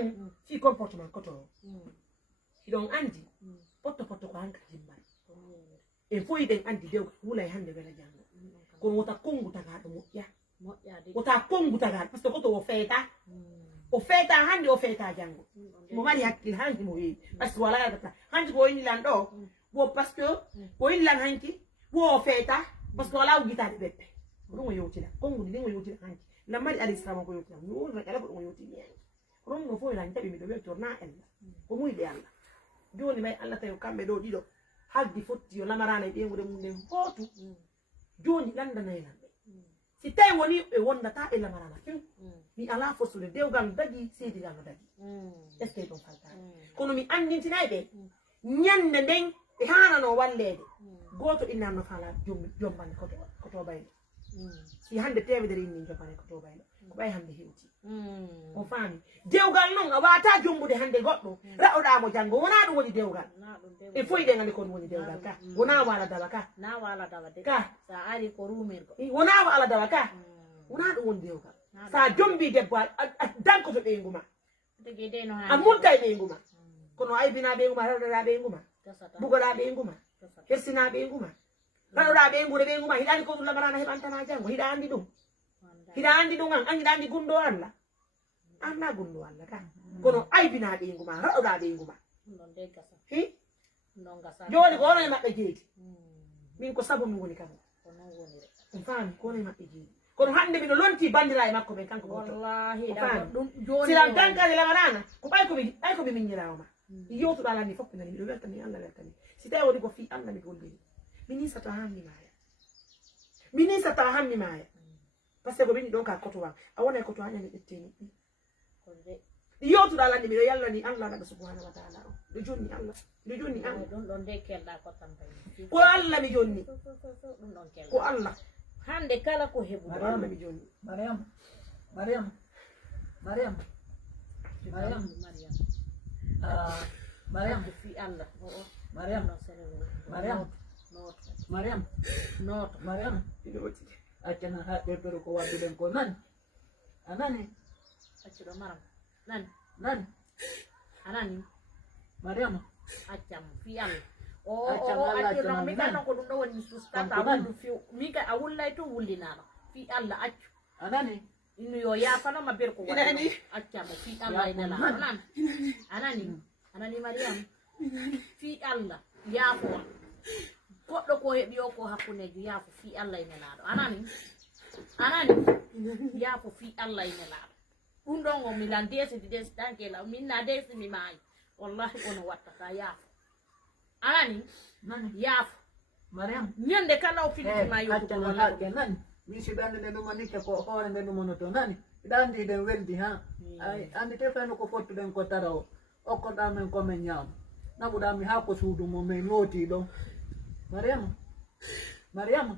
kan fi comportement koto idon andi potto ko hanka jimmal e foi den andi dew wulay hande bela jango ko wota kongu taga do moƴƴa wota kongu taga parce que koto o feta hande o feta jango mo mari hakkil hande mo wi parce que wala yata hande ko ni lan do wo parce que ko illan hanki wo feta parce que wala ugitade beppe ɗum yewtila kongu ni ɗum yewtila hanki lamari ali sama ko yewtila mi wona kala ko ɗum yewtila yani rongo fo ila ntabi mi do wettorna ella ko muyde Allah joni may Allah tayo kambe do dido haddi fotti yo lamarana e ɓengude mum nden hotu joni landanayi lamɓe si tawi woni ɓe wondata e lamarana fin mi ala fosude dewgal dagi seydigal no dagi est ce que ɗum faltani kono mi andintinayi ɓe ñande nden e hanano wallede goto innanno fala jombande koto baylo si hande temedere inni jombane koto baylo ko ɓay hande hewti o faami dewgal noon a wata jombude hande goɗɗo raɗoɗamo janggo wona ɗum woni dewgal e foyɗe ngandi ko ɗum woni dewgal ka wona wala dawa ka na wala dawa de ka sa ari ko rumirgo wona wala dawa ka wona ɗum woni dewgal sa jombi debbo a dankoto ɓeygu ma a multa e ɓeygu ma kono aybina ɓeygu ma raɗoɗa ɓeygu ma bugoɗa ɓeygu ma hersina ɓeygu ma raɗoɗa ɓeygude ɓeygu ma hiɗa andi ko ɗum lamarana heɓantana janggo hiɗa andi ɗum hiɗa andi ɗum an hiɗa andi gundo Allah anna gundo Allah ka kono aybina ɓeygu ma raɗoɗa ɓeygu ma joni ko onon e maɓɓe jeeɗi min ko sabu mi woni kam on faami ko onon e maɓɓe jeeɗi kono hande miɗo lonti bandira e makko ɓen kanko silan kankade lamarana ko ɓay komi miññirawo ma yewtuɗa lanni fof nani miɗo weltani Allah weltani si tawi woni ko fi Allah mi golliri mi nisata hammi maya par ce que ko ɓeni ɗon ka koto wam a wona e koto hañani ƴetteni ɗi yewtuɗa lanni miɗo yallani Allah naɓe subhanahu wa taala o nde jonni Allah ɗum ɗon de kelɗa kottan ko Allah mi jonni ko Allah hande kala ko heɓude Allah mi jonni Mariam fi Allah Mariam accana haɓɓertoro ko wadduɗen ko nani a nani accuɗo maram nani Mariama accam fi Allah accirno mi kan ko ɗum ɗo woni sustata wullu few mi ka a wullay to wullinaɗo fi Allah accu a nani innu yo yafanoma ber ko waɗi accamo fi Allah e nelaɗo anani Mariam fi Allah yaafowa goɗɗo ko heɓi o ko hakkunejo yaafo fi Allah e nelaɗo anani yaafo fi Allah e nelaɗo ɗum ɗon o milan desidi desidankela minna desi mi maayi wallahi ono watta ka yaafo anani yaafo Mariam ñande kala o filitima yottano haqqe nani min siɗande nde ɗuma nikke ko hoore nde ɗumono to nani iɗa andi ɗen weldi ha andi te fayno ko fottuɗen ko tara o okkoɗa men komin ñaama naɓuɗami ha ko suudu mo min yooti ɗon Mariama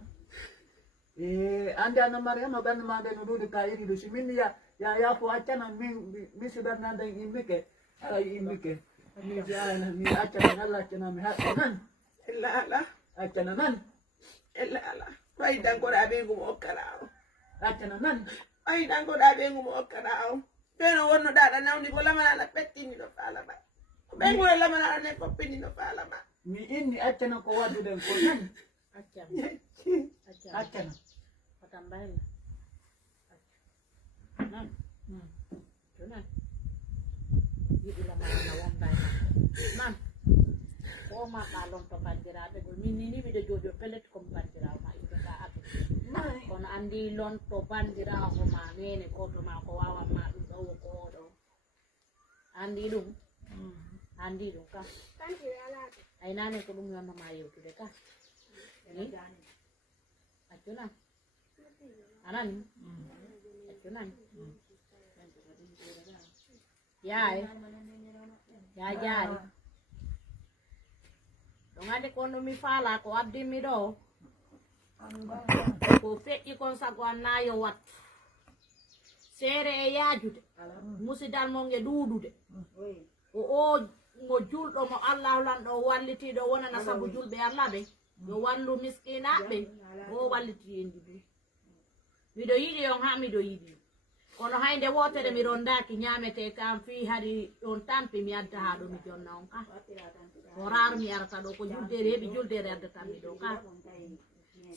andi anno Mariama ɓernde ma ɓe no ɗuuɗi ka iri ɗo si min yaafo accana min siɗannanden immike immike mi accana Allah accanami haqqe nan accana nan ɓaydankoɗa ɓeygu mo okkana o accana nan ɓaydankoɗa ɓeygu mo okkana o ɓeno wonnoɗaɗa nawni ko lamanana ɓettiniɗo falama ko ɓeyguɗo lamanana nen foppiniɗo falama mi inni accana ko wadduɗen ko nan accana fatan mbayla nan yiɗi lamanana wonday nan ko maɗa lon to bandiraɓe ɗo min ni miɗo jooɗi o pellet komi bandirawo ma iɓeka aɓe kono andi lon to bandirawo ma nene goto ma ko wawanma ɗum ɗo wo ko oɗo andi ɗum ka ay nane ko ɗum yonnoma yewtude ka accunan anani accunan yaye ya jaari ɗon andi kono mi faala ko abdinmi ɗo ko feƴƴi kon sago an nayo wattu seere e yaajude musidal mon e ɗuuɗude o mo julɗo mo Allah lanɗo wallitiɗo wonana sabu julɓe Allah ɓe yo wallu miskinaɓe o walliti endi ɗum miɗo yiɗi on ha miɗo yiɗi kono haynde wotere mi rondaki ñamete kam fi hari on tampi mi adda ha ɗo mi jonna on ka o rar mi arata ɗo ko juldere heɓi juldere addatanmi ɗo ka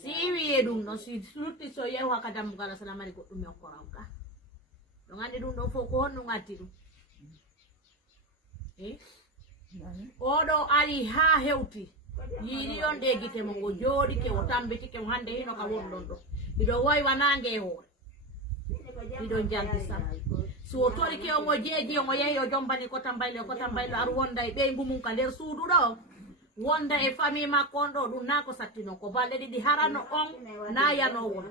si wiye ɗum ɗon si lutti so yehu haka dambugal assalamu aleykum goɗɗum mi okkora on ka ɗon andi ɗum ɗon fof ko honɗum addi ɗum oɗo ari ha hewti yiiri on ɗe gite mo o jooɗike o tambitike mo hande hino ka wonɗon ɗo miɗo woywa nangue e hoore miɗon jaldi sam so o torike on o jeeji on o yehi o jombani kota mbaylo ar wonda e ɓeygu mum ka nder suudu ɗo wonda e famille makko on ɗo ɗum na ko sattino ko balɗe ɗiɗi harano on na yano won